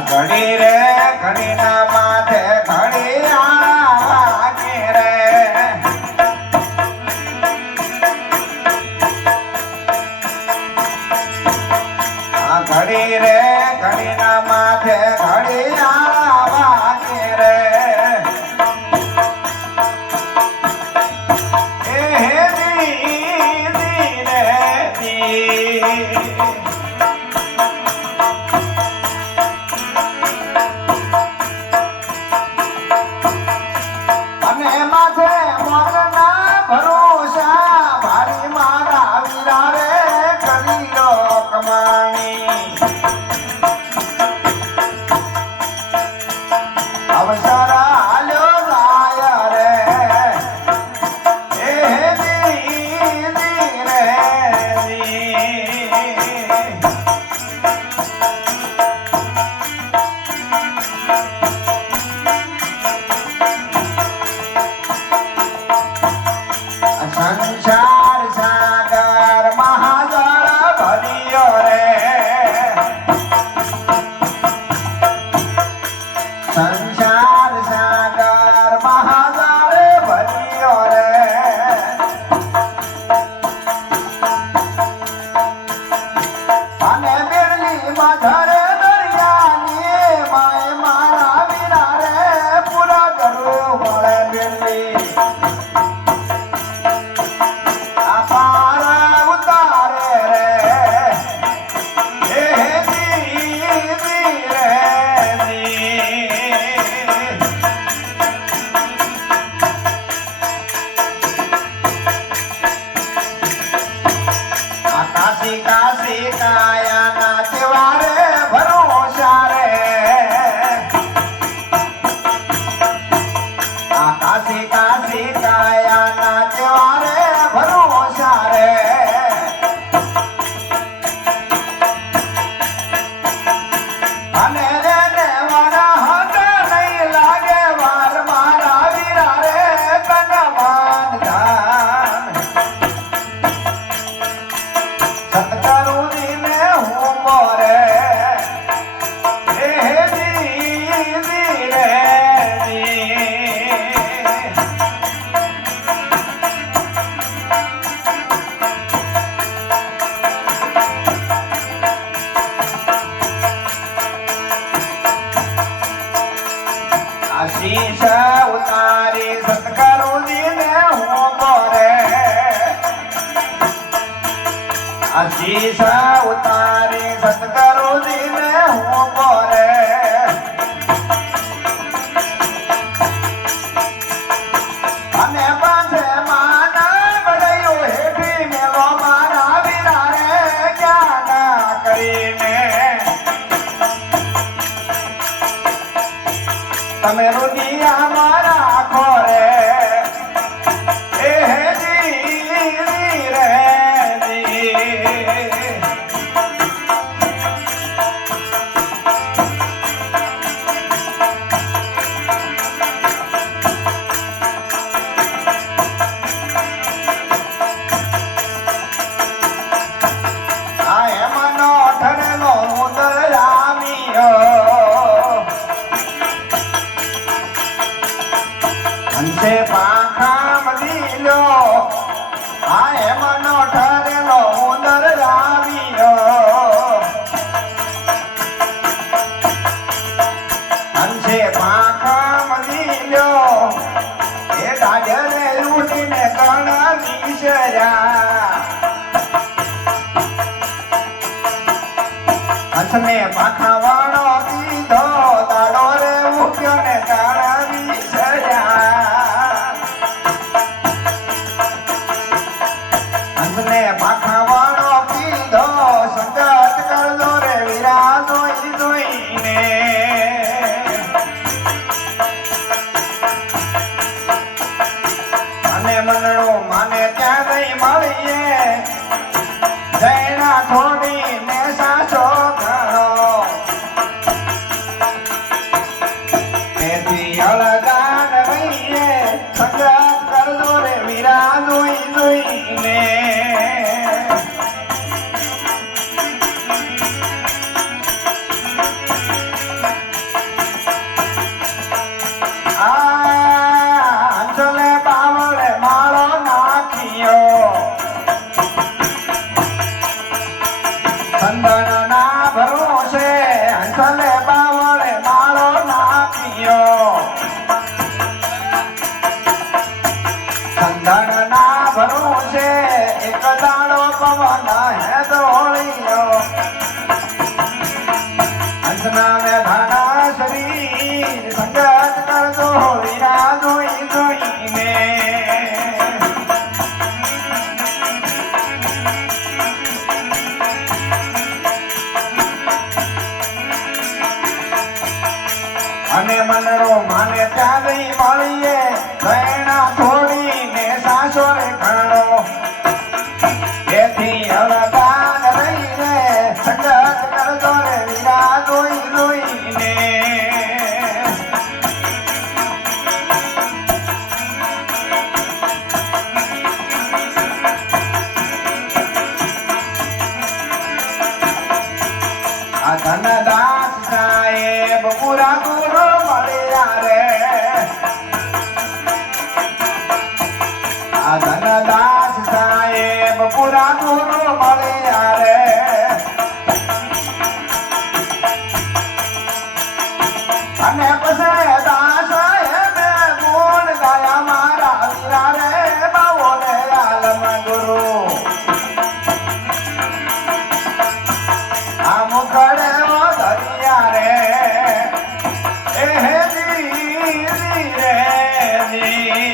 ઘડી રે ઘડી ના માથે ઘડી આવાગે રે ઘડી રે ઘડી ના માથે ઘડી આવાગે રે હે દી રે દી સંસાર સાગર મહાજળ ભર્યો રે સંસાર સાગર મહાજળ ભર્યો રે અને બિરલી મધરે દરિયાની માય મારા વિના રે પૂરા કરું મળે બિરલી કાશી કાશી કાયા નાચવા રે ભરોસા રે કાશી કાશી કાયા નાચવા રે ભરોસા રે અને રે વાળા હતા નહીં લાગે વાર મારા વીરા રે કનમાન ધાન સતકરુણી ને હું મોરે હે દી રે આશીષ ઉતારી સતકરુણી ને હું મોરે આશીષ ઉતારી સતકરુણી ને હું મોરે અને પાસે માના બળ્યો હેઠી મેલો મારા વિના રે જ્ઞાન કરીને તમે રુદિયા મારા આખો રે હે દી રે હંસે પાંખા મદીલો આ એમનો ઠરેલો ઉંદર રાવ્યો હંસે પાંખા મદીલો એ ડાજરે ઉઠીને કણ વિસર્યા હંસને પાંખા વાળો કીધો દાડો રે ઉઠ્યો ને કણ વિસર્યા હંસને પાંખા વાળો કીધો સંગત કરજો રે વીરા જોઈ જોઈને અને મનડું માને ત્યાં ગઈ મળીએ જૈના થોડી ને સાસો ઘણો તેથી સલે બાવળે માળો નાખ્યો ચંદન ના ભરોસે એક દાડો પવન હે દોળ્યો હંસના મેધાના શરીર સંગત કરતો વીરા જોઈ જોઈને અને મનડો માને ત્યાં ગઈ મળીએ ભેણા થોડીને સાસો રે ઘણો એથી હવે કાન રહીને સંગત કરતો રે વીરા જોઈ જોઈને આ ધનદાસ સાહેબ પૂરા ગુરુ મળ્યા રે આ ધનદાસ સાહેબ પૂરા ગુરુ મળ્યા રે અને પછી દાસ સાહેબે ગુણ ગાયા મારા વીરા રે બાવો રે આલમ ગુરુ આ મુખડે ધરિયા રે એ દી રે દી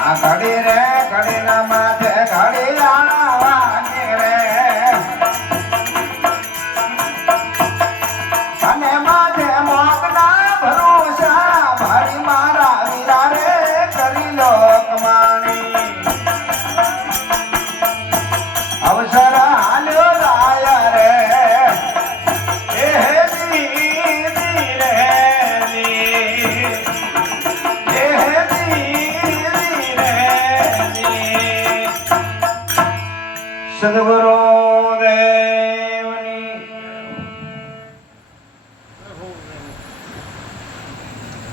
આ ઘડી રે ઘડી ના માથે ઘડી આવા